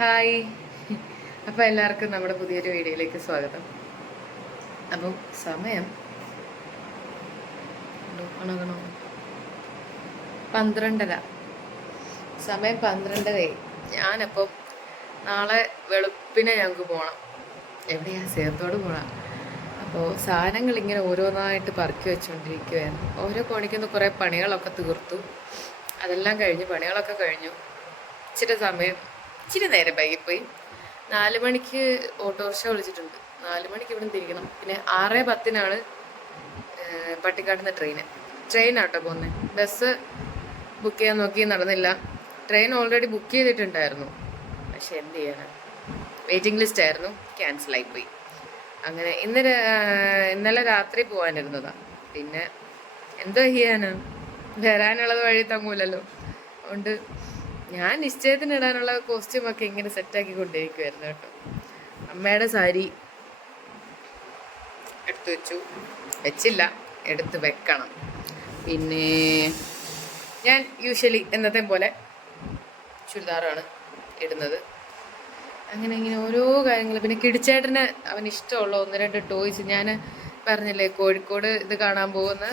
Hi. അപ്പോൾ എല്ലാവർക്കും നമ്മുടെ പുതിയൊരു വീഡിയോയിലേക്ക് സ്വാഗതം. അപ്പം സമയം പന്ത്രണ്ടര. സമയം പന്ത്രണ്ടരയായി. ഞാനപ്പം നാളെ വെളുപ്പിനെ ഞങ്ങൾക്ക് പോകണം എവിടെയാ? സേത്തോട് പോകണം അപ്പോൾ സാധനങ്ങൾ ഇങ്ങനെ ഓരോന്നായിട്ട് പറക്കി വെച്ചുകൊണ്ടിരിക്കുകയായിരുന്നു ഓരോ കോണിക്കുന്ന കുറേ പണികളൊക്കെ തീർത്തു. അതെല്ലാം കഴിഞ്ഞു പണികളൊക്കെ കഴിഞ്ഞു. ഇച്ചിരി സമയം ഇച്ചിരി നേരം വൈകിപ്പോയി. നാല് മണിക്ക് ഓട്ടോറിക്ഷ വിളിച്ചിട്ടുണ്ട്. നാല് മണിക്ക് ഇവിടെ തിരിക്കണം. പിന്നെ ആറ് പത്തിനാണ് ഏഹ്, ട്രെയിൻ ട്രെയിനാട്ടോ പോകുന്നത് ബസ് ബുക്ക് ചെയ്യാൻ നോക്കി നടന്നില്ല. ട്രെയിൻ ഓൾറെഡി ബുക്ക് ചെയ്തിട്ടുണ്ടായിരുന്നു. പക്ഷെ എന്ത് ചെയ്യാനാണ് വെയിറ്റിംഗ് ലിസ്റ്റ് ആയിരുന്നു. ക്യാൻസൽ ആയിപ്പോയി. അങ്ങനെ ഇന്ന് ഇന്നലെ രാത്രി പോകാനിരുന്നതാ പിന്നെ എന്തോ ചെയ്യാനാ? വരാനുള്ളത് വഴി തങ്ങൂലല്ലോ. അതുകൊണ്ട് ഞാൻ നിശ്ചയത്തിന് ഇടാനുള്ള കോസ്റ്റ്യൂം ഒക്കെ ഇങ്ങനെ സെറ്റാക്കി കൊണ്ടിരിക്കുമായിരുന്നു കേട്ടോ. അമ്മയുടെ സാരി എടുത്തു വെച്ചു. വെച്ചില്ല എടുത്ത് വെക്കണം. പിന്നെ ഞാൻ യൂഷ്വലി എന്നത്തെ പോലെ ചുരിദാറാണ് ഇടുന്നത്. അങ്ങനെ ഇങ്ങനെ ഓരോ കാര്യങ്ങൾ. പിന്നെ കിടിച്ചേട്ടന് അവന് ഇഷ്ടമുള്ള ഒന്ന് രണ്ട് ടോയ്സ് ഞാൻ പറഞ്ഞില്ലേ കോഴിക്കോട് ഇത് കാണാൻ പോകുന്ന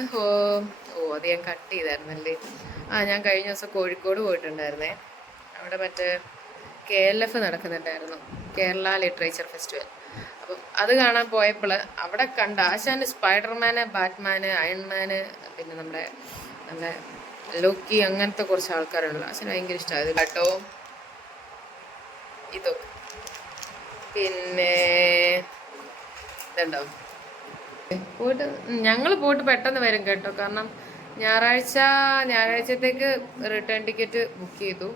ഓ അത് ഞാൻ കട്ട് ചെയ്തായിരുന്നല്ലേ? ആ ഞാൻ കഴിഞ്ഞ ദിവസം കോഴിക്കോട് പോയിട്ടുണ്ടായിരുന്നേ. അവിടെ മറ്റേ കെ എൽ എഫ് നടക്കുന്നുണ്ടായിരുന്നു. കേരള ലിറ്ററേച്ചർ ഫെസ്റ്റിവൽ അപ്പം അത് കാണാൻ പോയപ്പോൾ അവിടെ കണ്ട ആശാന് സ്പൈഡർമാന് ബാറ്റ്മാന് അയൺമാന് പിന്നെ നമ്മുടെ നമ്മുടെ ലോക്കി അങ്ങനത്തെ കുറച്ച് ആൾക്കാരുള്ള ആശാന് ഭയങ്കര ഇഷ്ടമായത് കേട്ടോ. ഇതൊക്കെ. പിന്നെ ഇതുണ്ടോ? പോയിട്ട് ഞങ്ങൾ പോയിട്ട് പെട്ടെന്ന് വരും കേട്ടോ. കാരണം ഞായറാഴ്ച ഞായറാഴ്ചത്തേക്ക് റിട്ടേൺ ടിക്കറ്റ് ബുക്ക് ചെയ്തു.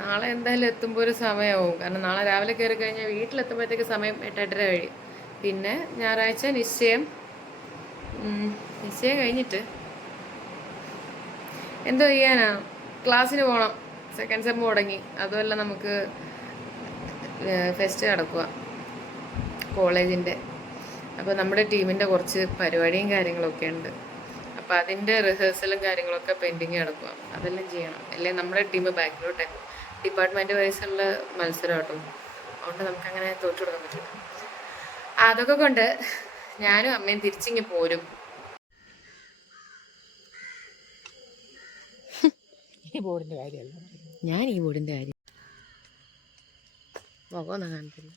നാളെ എന്തായാലും എത്തുമ്പോൾ ഒരു സമയമാവും. കാരണം നാളെ രാവിലെ കയറി കഴിഞ്ഞാൽ വീട്ടിലെത്തുമ്പോഴത്തേക്ക് സമയം എട്ടെട്ടര കഴിയും പിന്നെ ഞായറാഴ്ച നിശ്ചയം. നിശ്ചയം കഴിഞ്ഞിട്ട്. എന്തോ ചെയ്യാനാ? ക്ലാസ്സിന് പോകണം സെക്കൻഡ് സെം തുടങ്ങി അതുമല്ല നമുക്ക് ഫെസ്റ്റ് നടക്കുക കോളേജിന്റെ അപ്പോൾ നമ്മുടെ ടീമിന്റെ കുറച്ച് പരിപാടിയും കാര്യങ്ങളൊക്കെ ഉണ്ട്. അപ്പോൾ അതിന്റെ റിഹേഴ്സലും കാര്യങ്ങളൊക്കെ പെൻഡിങ് കിടക്കുക അതെല്ലാം ചെയ്യണം. അല്ലെങ്കിൽ നമ്മുടെ ടീം ബാക്കിലോട്ട് ഡിപ്പാർട്ട്മെന്റ് വൈസുള്ള മത്സരം കേട്ടോ അതുകൊണ്ട് നമുക്കങ്ങനെ തോറ്റു കൊടുക്കാൻ പറ്റില്ല. അതൊക്കെ കൊണ്ട് ഞാനും അമ്മയും തിരിച്ചിങ്ങി പോരും. ഈ കാര്യമല്ല. ഞാൻ ഈ ബോർഡിന്റെ കാര്യം മുഖമൊന്നും കാണത്തില്ല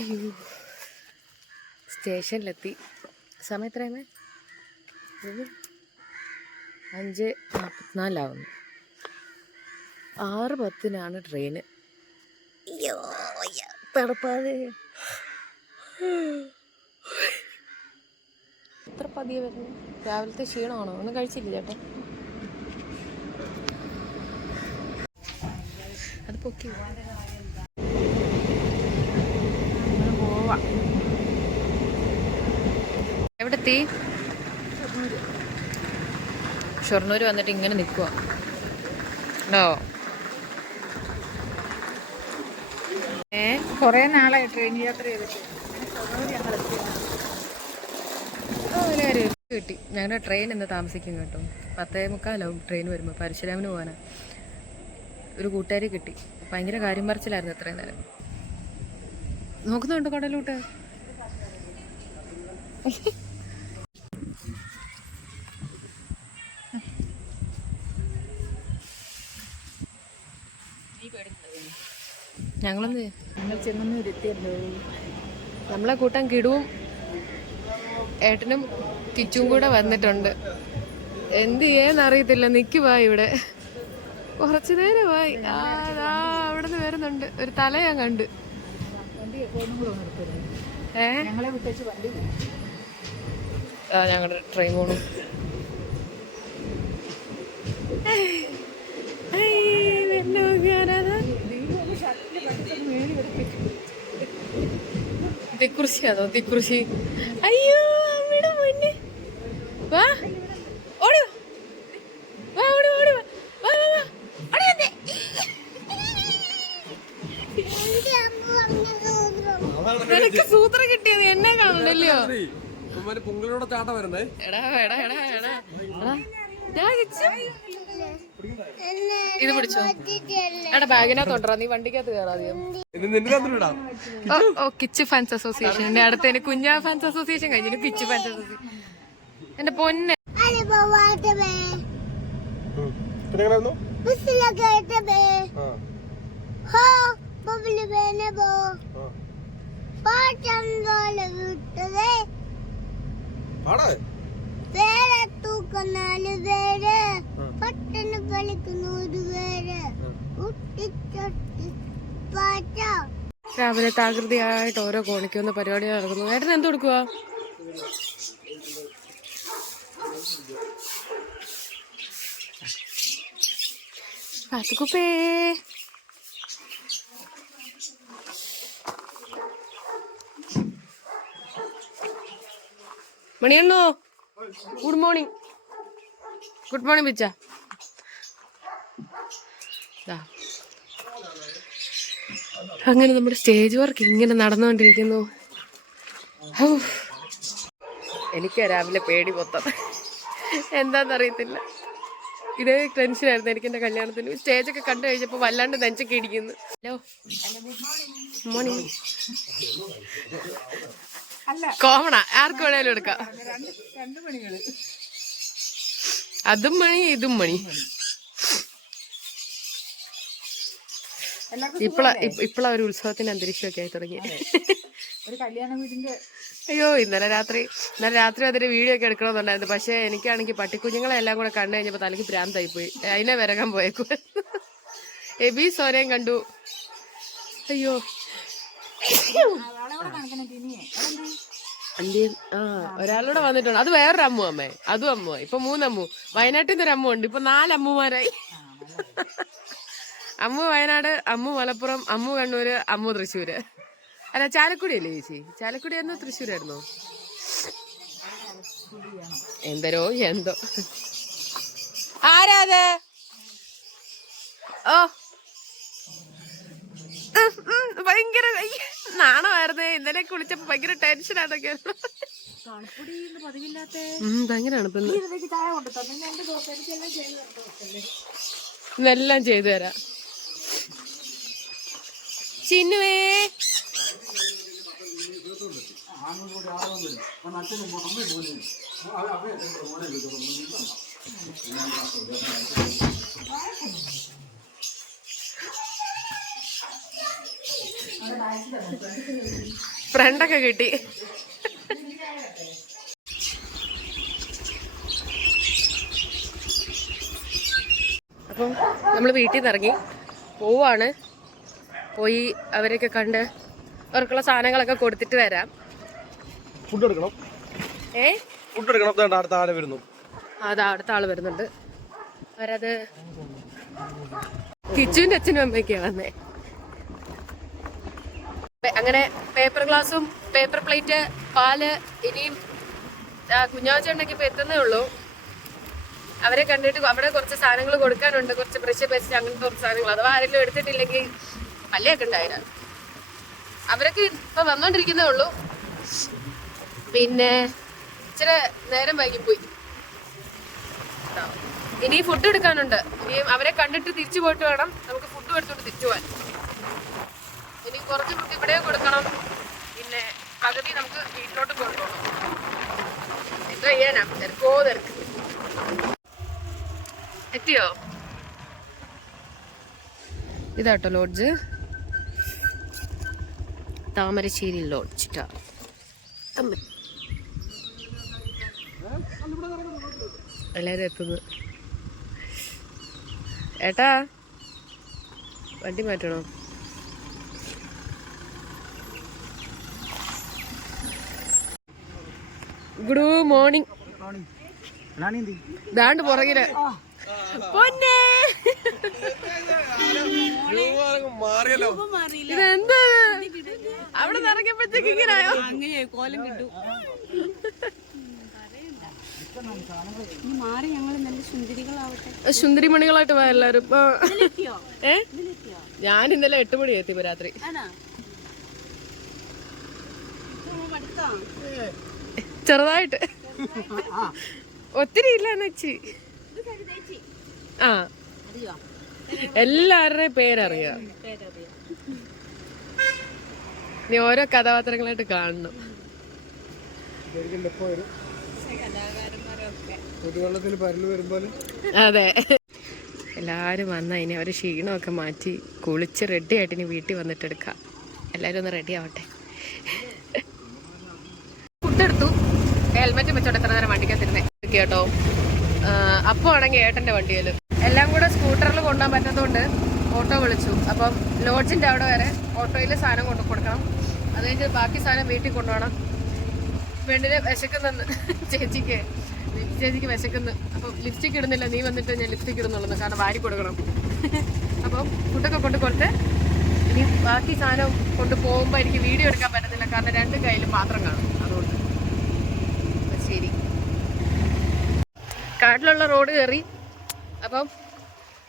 അയ്യോ. സ്റ്റേഷനിലെത്തി. സമയം എത്രയാണ്? അഞ്ച് നാൽപ്പത്തിനാലാവുന്നു ആറ് പത്തിനാണ് ട്രെയിന്. അയ്യോ തടപ്പാതെ എത്ര പതിയെ വരുന്നു? രാവിലത്തെ ക്ഷീണമാണോ? ഒന്നും കഴിച്ചില്ല ചേട്ടാ. അത് പൊക്കി എവിടെ എത്തി ഷൊർണൂർ വന്നിട്ട് ഇങ്ങനെ നിൽക്കുക ഉണ്ടോ ഏ കുറേ നാളായി ട്രെയിൻ യാത്ര ചെയ്തിട്ട്. കിട്ടി. ഞങ്ങളുടെ ട്രെയിൻ ഇന്ന് താമസിക്കും കേട്ടോ. പത്തേ മുക്കാലാവും ട്രെയിൻ വരുമ്പോൾ പരശുരാമിന് പോകാനാ ഒരു കൂട്ടുകാരി കിട്ടി. ഭയങ്കര കാര്യം പറിച്ചിലായിരുന്നു ഇത്രയും നേരം. നോക്കുന്നുണ്ട് കടലോട്ട്? ഞങ്ങളൊന്ന് ഞങ്ങൾ ചെന്നൊന്നും ഇരുത്തിയല്ലോ. നമ്മളെ കൂട്ടം കിടുവും ഏട്ടനും കിച്ചും കൂടെ വന്നിട്ടുണ്ട്. എന്ത് ചെയ്യാന്നറിയത്തില്ല നിൽക്കുവാ ഇവിടെ. കുറച്ചു നേരമായി അതാ അവിടെ നിന്ന് വരുന്നുണ്ട്. ഒരു തല ഞാൻ കണ്ട്. ഏ? ഞങ്ങളുടെ ട്രെയിൻ പോണു. തിക്കുറിശിയാണോ തിക്കുറിശി അയ്യോ അമ്മയുടെ മുന്നേ വാ ഓടി വാ. വാ ഓടി ഓടി വാ. വാ വാ വാ. ഓടി വന്നേ. നിനക്ക് സൂത്രം കിട്ടിയത് എന്നെ പൊങ്കലിനോടെ ചാട്ട വരുന്നേ. എടാ എടാ എടാ ഇത് പിടിച്ചോ. എടാ ബാഗിനകത്തോട്ടാ നീ വണ്ടിക്കകത്ത് കയറാതെയോ ഓ ഓ കിച്ച് ഫാൻസ് അസോസിയേഷൻ എന്റെ അടുത്തതിന് കുഞ്ഞാ ഫാൻസ് അസോസിയേഷൻ കഴിഞ്ഞു കിച്ച് ഫാൻസ് അസോസിയേഷൻ എന്റെ പൊന്നെ. പിന്നെ എങ്ങനെയായിരുന്നു ആ. ആ പാടാ വേറെ തൂക്കുന്നാൽ പേര് പട്ടണ കളിക്കുന്ന ഒരു പേര് കുട്ടിച്ചട്ടി രാവിലെ താകൃതിയായിട്ട് ഓരോ കോണിക്കുന്ന പരിപാടി നടക്കുന്നു. ഏട്ടൻ എന്ത് കൊടുക്കുക പാത്തുക്കുപ്പേ മണിയണ്ണോ ഗുഡ് മോർണിംഗ് ഗുഡ് മോർണിംഗ് ബിച്ച. അങ്ങനെ നമ്മുടെ സ്റ്റേജ് വർക്ക് ഇങ്ങനെ നടന്നുകൊണ്ടിരിക്കുന്നു. എനിക്ക് രാവിലെ പേടി മൊത്തം. എന്താണെന്നറിയത്തില്ല ഇതേ ടെൻഷനായിരുന്നു എനിക്ക് എന്റെ കല്യാണത്തിന് സ്റ്റേജൊക്കെ കണ്ടു കഴിഞ്ഞപ്പോൾ വല്ലാണ്ട് നെഞ്ചൊക്കെ ഇടിക്കുന്നു. ഹലോ. മോർണിംഗ്. അല്ല കോമണ. ആർക്ക് വേണേലും എടുക്കാം. അതും മണി ഇതും മണി. ഇപ്പളാ ഇപ്പളാ ഒരു ഉത്സവത്തിന്റെ അന്തരീക്ഷമൊക്കെ ആയി തുടങ്ങി. ഒരു കല്യാണ വീടിന്റെ അയ്യോ ഇന്നലെ രാത്രി ഇന്നലെ രാത്രി അതിന്റെ വീഡിയോ ഒക്കെ എടുക്കണമെന്നുണ്ടായിരുന്നു. പക്ഷെ എനിക്കാണെങ്കിൽ പട്ടിക്കുഞ്ഞുങ്ങളെ എല്ലാം കൂടെ കണ്ടു കഴിഞ്ഞപ്പോ തലക്ക് ഭ്രാന്തായി പോയി അതിനെ വിരകാൻ പോയേക്കു എബി സോനയും കണ്ടു. അയ്യോ. ആ ഒരാളൂടെ വന്നിട്ടുണ്ട്. അത് വേറൊരു അമ്മു അമ്മേ. അതും അമ്മു ഇപ്പൊ മൂന്നമ്മു വയനാട്ടിൽ നിന്ന് ഒരു അമ്മു ഉണ്ട് ഇപ്പൊ നാല് അമ്മുമാരായി അമ്മു വയനാട് അമ്മു മലപ്പുറം അമ്മു കണ്ണൂര് അമ്മു തൃശ്ശൂര്. അല്ല ചാലക്കുടി അല്ലേ ചേച്ചി? ചാലക്കുടി ആയിരുന്നു തൃശ്ശൂരായിരുന്നോ. എന്തരോ എന്തോ. ആരാത്? ഓ. ഭയങ്കര നാണമായിരുന്നേ. ഇന്നലെ കുളിച്ചപ്പോ ഭയങ്കര ടെൻഷൻ അതൊക്കെ ഇന്നെല്ലാം ചെയ്തു ഭയങ്കര തണുപ്പെന്ന് ഇതിലേക്ക് ചായ കൊണ്ട് തന്നെ രണ്ട് ദിവസം എനിക്കെല്ലാം ചെയ്ത് തരട്ടെ ഇന്നെല്ലാം ചെയ്തു തരാം ചിന്നുവേ. ഫ്രണ്ടൊക്കെ കിട്ടി. അപ്പം നമ്മൾ വീട്ടിൽ നിന്ന് ഇറങ്ങി പോവാണ്. പോയി അവരെയൊക്കെ കണ്ട് അവർക്കുള്ള സാധനങ്ങളൊക്കെ കൊടുത്തിട്ട് വരാം. ഫുഡ് എടുക്കണം. ഏ? ഫുഡ് എടുക്കണം. അടുത്ത ആൾ വരുന്നു. അതാ അടുത്ത ആൾ വരുന്നുണ്ട്. അവരത് കിച്ചുവിന്റെ അച്ഛനും അമ്മയൊക്കെയാ വന്നേ. അങ്ങനെ പേപ്പർ ഗ്ലാസും പേപ്പർ പ്ലേറ്റ് പാൽ ഇനിയും കുഞ്ഞാച്ചേണ്ടൊക്കെ ഇപ്പൊ എത്തുന്നേ ഉള്ളൂ. അവരെ കണ്ടിട്ട് അവിടെ കുറച്ച് സാധനങ്ങൾ കൊടുക്കാനുണ്ട്. കുറച്ച് ബ്രഷ് പേസ്റ്റ് അങ്ങനത്തെ കുറച്ച് സാധനങ്ങൾ അഥവാ ആരെങ്കിലും എടുത്തിട്ടില്ലെങ്കിൽ പല്ലയൊക്കെ ഉണ്ടായില്ല അവരൊക്കെ ഇപ്പൊ വന്നോണ്ടിരിക്കുന്നേ ഉള്ളൂ. പിന്നെ ഇച്ചിരി നേരം വൈകിപ്പോയി. പോയി ഇനി ഫുഡ് എടുക്കാനുണ്ട്. ഇനി അവരെ കണ്ടിട്ട് തിരിച്ചു പോയിട്ട് വേണം നമുക്ക് ഫുഡ് എടുത്തോണ്ട് തിരിച്ചു പോകാൻ ഇനി കുറച്ച് ഫുഡ് ഇവിടെ കൊടുക്കണം. പിന്നെ പകുതി നമുക്ക് വീട്ടിലോട്ട് കൊണ്ടുപോകണം. എന്തോ ചെയ്യാനാ? തിരക്കോ തിരക്ക്. എത്തിയോ? ഇതാട്ടോ ലോഡ്ജ് താമരശ്ശേരി ലോഡ്ജ്. തമ്മ- എല്ലാരും എത്തുന്നു. ഏട്ടാ വണ്ടി മാറ്റണോ? ഗുഡ് മോർണിംഗ് ദാണ്ട് പുറകിൽ. പൊന്നേ. മാറിയല്ലോ. ഇതെന്ത്? അവിടെ നിറങ്ങിയപ്പോഴത്തേക്ക് ഇങ്ങനായോ മാറി ഞങ്ങൾ നല്ല സുന്ദരികളാവട്ടെ. സുന്ദരിമണികളായിട്ട് പോയ എല്ലാരും. ഇപ്പൊ ഏ? ഞാൻ ഇന്നലെ എട്ട് മണി എത്തി ഇപ്പൊ രാത്രി. ചെറുതായിട്ട്. ഒത്തിരി ഇല്ല ഇച്ചിരി ആ. എല്ലാവരുടെയും പേരറിയാം. നീ ഓരോ കഥാപാത്രങ്ങളായിട്ട് കാണണം. അതെ. എല്ലാരും വന്ന ഇനി അവർ ക്ഷീണമൊക്കെ മാറ്റി കുളിച്ച് റെഡി ആയിട്ട് ഇനി വീട്ടിൽ വന്നിട്ട് എടുക്കാം. എല്ലാരും ഒന്ന് റെഡി ആവട്ടെ. ഫുഡ് എടുത്തു ഹെൽമെറ്റ് വെച്ചോട്ടെ എത്ര നേരം വണ്ടിക്കകത്തിരുന്നേ കേട്ടോ. അപ്പോൾ ആണെങ്കിൽ ഏട്ടന്റെ വണ്ടിയിൽ എല്ലാം കൂടെ സ്കൂട്ടറിൽ കൊണ്ടുപോകാൻ പറ്റാത്തതുകൊണ്ട് ഓട്ടോ വിളിച്ചു. അപ്പം ലോഡ്ജിന്റെ അവിടെ വരെ ഓട്ടോയിൽ സാധനം കൊണ്ടു കൊടുക്കണം. അത് കഴിഞ്ഞ് ബാക്കി സാധനം വീട്ടിൽ കൊണ്ടുപോകണം. പെണ്ണിനെ വിശക്കുന്നെന്ന് ചേച്ചിക്ക്. ചേച്ചിക്ക് വിശക്കുന്നു. അപ്പം ലിപ്സ്റ്റിക് ഇടുന്നില്ല. നീ വന്നിട്ട് ഞാൻ ലിപ്സ്റ്റിക് ഇടുന്നുള്ളൂ. കാരണം വാരി കൊടുക്കണം. അപ്പം ഫുഡൊക്കെ കൊണ്ട് കൊടുത്ത് ഇനി ബാക്കി സാധനം കൊണ്ട് പോകുമ്പോൾ എനിക്ക് വീഡിയോ എടുക്കാൻ പറ്റത്തില്ല. കാരണം രണ്ട് കയ്യിലും പാത്രം കാണും. അതുകൊണ്ട്. ശരി. കാട്ടിലുള്ള റോഡ് കയറി. അപ്പം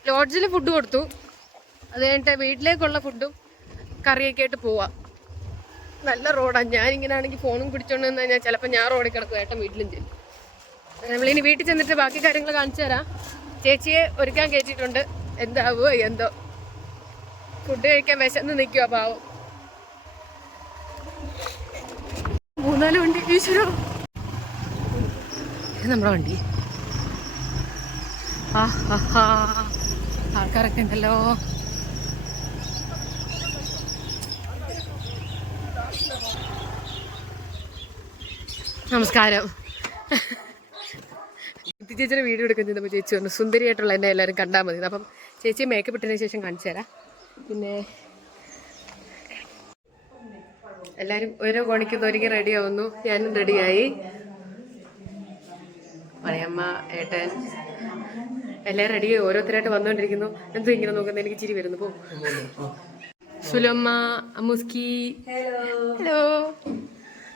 ലോഡ്ജിൽ ഫുഡ് കൊടുത്തു. അത് കഴിഞ്ഞിട്ട് വീട്ടിലേക്കുള്ള ഫുഡും കറിയൊക്കെ ആയിട്ട് പോവാം. നല്ല റോഡാണ് ഞാനിങ്ങനെ ആണെങ്കിൽ ഫോണും പിടിച്ചോണ്ട് നിന്ന് കഴിഞ്ഞാൽ ചിലപ്പോൾ ഞാൻ റോഡിൽ കിടക്കും ഏട്ടൻ വീട്ടിലും ചെല്ലും. നമ്മളിനി വീട്ടിൽ ചെന്നിട്ട് ബാക്കി കാര്യങ്ങൾ കാണിച്ചു തരാം. ചേച്ചിയെ ഒരുക്കാൻ കയറ്റിയിട്ടുണ്ട് എന്താവോ എന്തോ. ഫുഡ് കഴിക്കാൻ വിശന്ന് നിൽക്കുക പാവം. മൂന്നാൽ വണ്ടി. ഈശ്വരോ. നമ്മുടെ വണ്ടി. ആ ആൾക്കാരൊക്കെ ഉണ്ടല്ലോ. നമസ്കാരം. ദീപ്തി ചേച്ചിയുടെ വീഡിയോ എടുക്കുന്നത് നമ്മൾ ചേച്ചി പറഞ്ഞു സുന്ദരിയായിട്ടുള്ള എന്നെ എല്ലാവരും കണ്ടാൽ മതി. അപ്പം ചേച്ചി മേക്കപ്പ് ഇട്ടതിന് ശേഷം കാണിച്ചു തരാം. പിന്നെ എല്ലാവരും ഓരോ കോണിക്ക് ഒരുങ്ങി റെഡി ആവുന്നു. ഞാനും റെഡിയായി മണിയമ്മ ഏട്ടൻ എല്ലാവരും റെഡി ഓരോരുത്തരായിട്ട് വന്നുകൊണ്ടിരിക്കുന്നു എന്തോ ഇങ്ങനെ നോക്കുന്നത് എനിക്ക് ചിരി വരുന്നു. പോ. സുലമ്മ അമുസ്കി. ഹലോ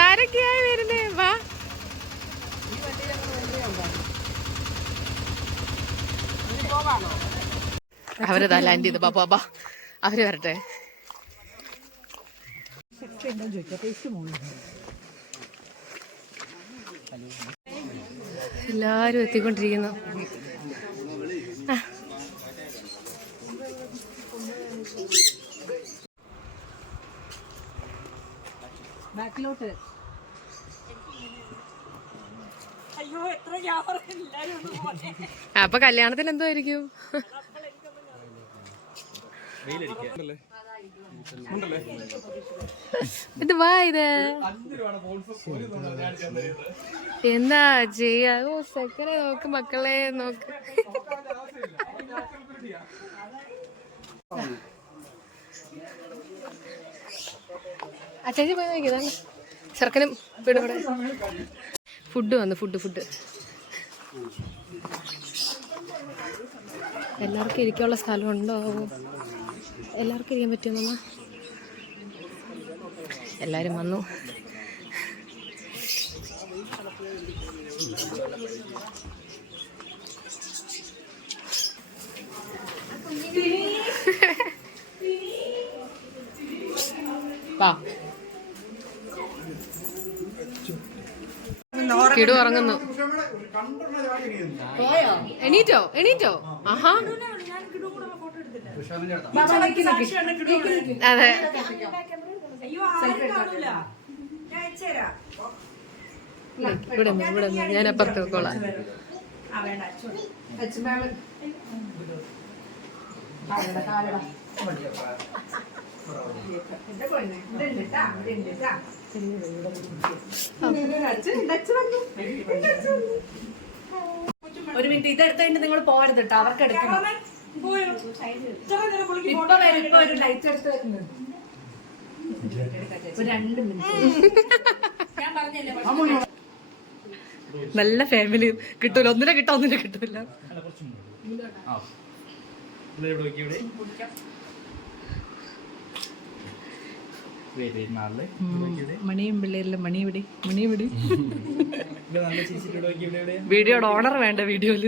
ആരൊക്കെയായി വരുന്നേ? വാ. അവരതാ ലാൻഡ് ചെയ്ത്. ബാബാ ബാ. അവർ വരട്ടെ. എല്ലാരും എത്തിക്കൊണ്ടിരിക്കുന്നു. ബാക്കിലോട്ട്. അയ്യോ എത്ര ക്യാമറ അപ്പൊ കല്യാണത്തിന് എന്തോ ആയിരിക്കും ഇത് വാ ഇത്. എന്താ ചെയ്യാ? ഓ സെക്കറെ നോക്ക് മക്കളെ നോക്ക്. അച്ചാച്ചി പോയി നോക്കിയതാണ് ചെറുക്കനും വീടും കൂടെ. ഫുഡ് വന്നു ഫുഡ് ഫുഡ്. എല്ലാവർക്കും ഇരിക്കാനുള്ള സ്ഥലമുണ്ടോ? എല്ലാവർക്കും ഇരിക്കാൻ പറ്റുമോ എല്ലാവരും വന്നു. കിടു ഉറങ്ങുന്നു. എണീറ്റോ? എണീറ്റോ? ആഹാ. അതെ. ഇവിടെ ഇവിടെ ഞാൻ അപ്പുറത്ത് വെക്കോളാം ആ വേണ്ട അയച്ചു ഒരു മിനിറ്റ് ഇത് കഴിഞ്ഞിട്ട് നിങ്ങൾ പോരുത് കേട്ടോ അവർക്ക് എടുക്കണം. ഇപ്പൊ വരും ഇപ്പൊ ഒരു ലൈറ്റ് എടുത്ത് വരുന്നത് ഒരു രണ്ട് മിനിറ്റ്. ഞാൻ പറഞ്ഞില്ലേ നല്ല ഫാമിലി കിട്ടൂല. ഒന്നിനെ കിട്ടാ ഒന്നിനെ കിട്ടൂല ആ ഇവിടെ ഇവിടെ നോക്കി ഇവിടെ വെയിറ്റ് വെയിറ്റ് നാളിൽ ഇവിടെ മണിയും പിള്ളേരില്ല മണി ഇവിടെ. മണി ഇവിടെ. ഇവിടെ നല്ല ചിരിച്ചിട്ട് ഇവിടെ ഇവിടെ ഇവിടെ വീഡിയോയുടെ ഓണർ വേണ്ട വീഡിയോയിൽ.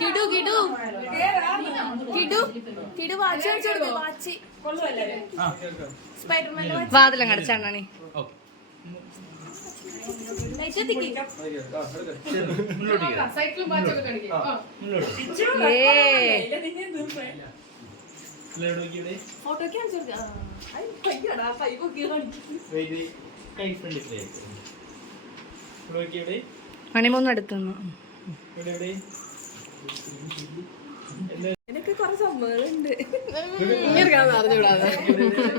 കിടു കിടു. കിടു കിടു വാച്ച് കാണിച്ചു വാച്ച്. സ്പൈഡർമാൻ വാതിലും കടച്ചാണി ഓക്കെ. മണിമൂന്ന് അടുത്തുനിന്ന് എനിക്ക് കുറച്ച് സംഭവങ്ങളുണ്ട് കാണാൻ ഒന്ന്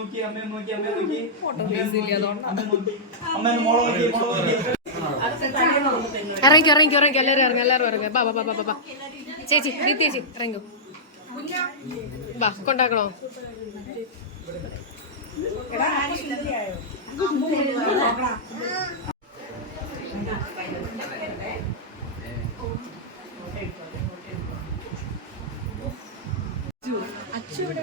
നോക്കി അമ്മയെ നോക്കി അമ്മയെ നോക്കി. അമ്മ നോക്കി അമ്മ മോളെ നോക്കി മോളെ നോക്കി. ഇറങ്ങിക്കോ ഇറങ്ങിക്കോ ഇറങ്ങിക്കോ എല്ലാവരും ഇറങ്ങി എല്ലാവരും ഇറങ്ങി. ബാ ബാ ബാ ബാ ചേച്ചി ദീപ്തി ചേച്ചി ഇറങ്ങിക്കോ. ബാ കൊണ്ടാക്കണോ? ഇവിടെ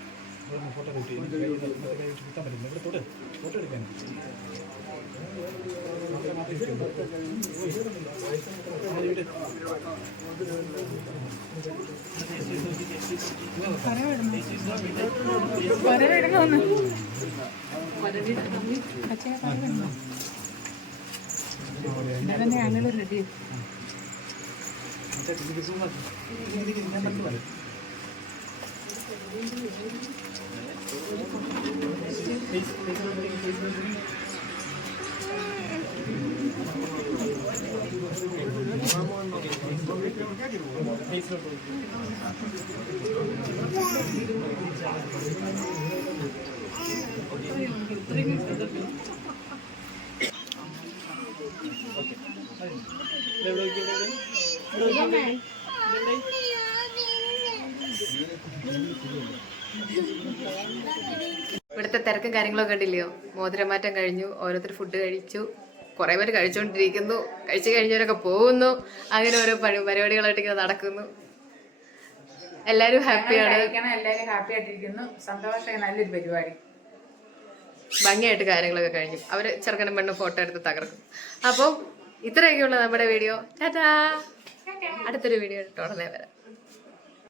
ഇവിടെ ഫോട്ടോ കൂട്ടി കിട്ടാൻ പറ്റില്ല ഇവിടെ തൊട്ട് ഫോട്ടോ എടുക്കാൻ തന്നെ ഞങ്ങൾ റെഡി ഞാൻ പറഞ്ഞു 妈妈，妈妈，你好，你好。ഇവിടുത്തെ തിരക്കും കാര്യങ്ങളൊക്കെ കണ്ടില്ലയോ? മോതിരമാറ്റം കഴിഞ്ഞു ഓരോരുത്തർ ഫുഡ് കഴിച്ചു. കുറേ പേര് കഴിച്ചുകൊണ്ടിരിക്കുന്നു കഴിച്ചു കഴിഞ്ഞവരൊക്കെ പോകുന്നു. അങ്ങനെ ഓരോ പരി പരിപാടികളായിട്ട് ഇങ്ങനെ നടക്കുന്നു. എല്ലാവരും ഹാപ്പിയാണ് എല്ലാവരും ഹാപ്പി ആയിട്ടിരിക്കുന്നു. സന്തോഷമായി നല്ലൊരു പരിപാടി. ഭംഗിയായിട്ട് കാര്യങ്ങളൊക്കെ കഴിഞ്ഞു. അവർ ചെറുക്കനും പെണ്ണും ഫോട്ടോ എടുത്ത് തകർക്കും. അപ്പോൾ ഇത്രയൊക്കെയുള്ള നമ്മുടെ വീഡിയോ. ടാറ്റാ. അടുത്തൊരു വീഡിയോ ഇട്ടോടനെ വരാം.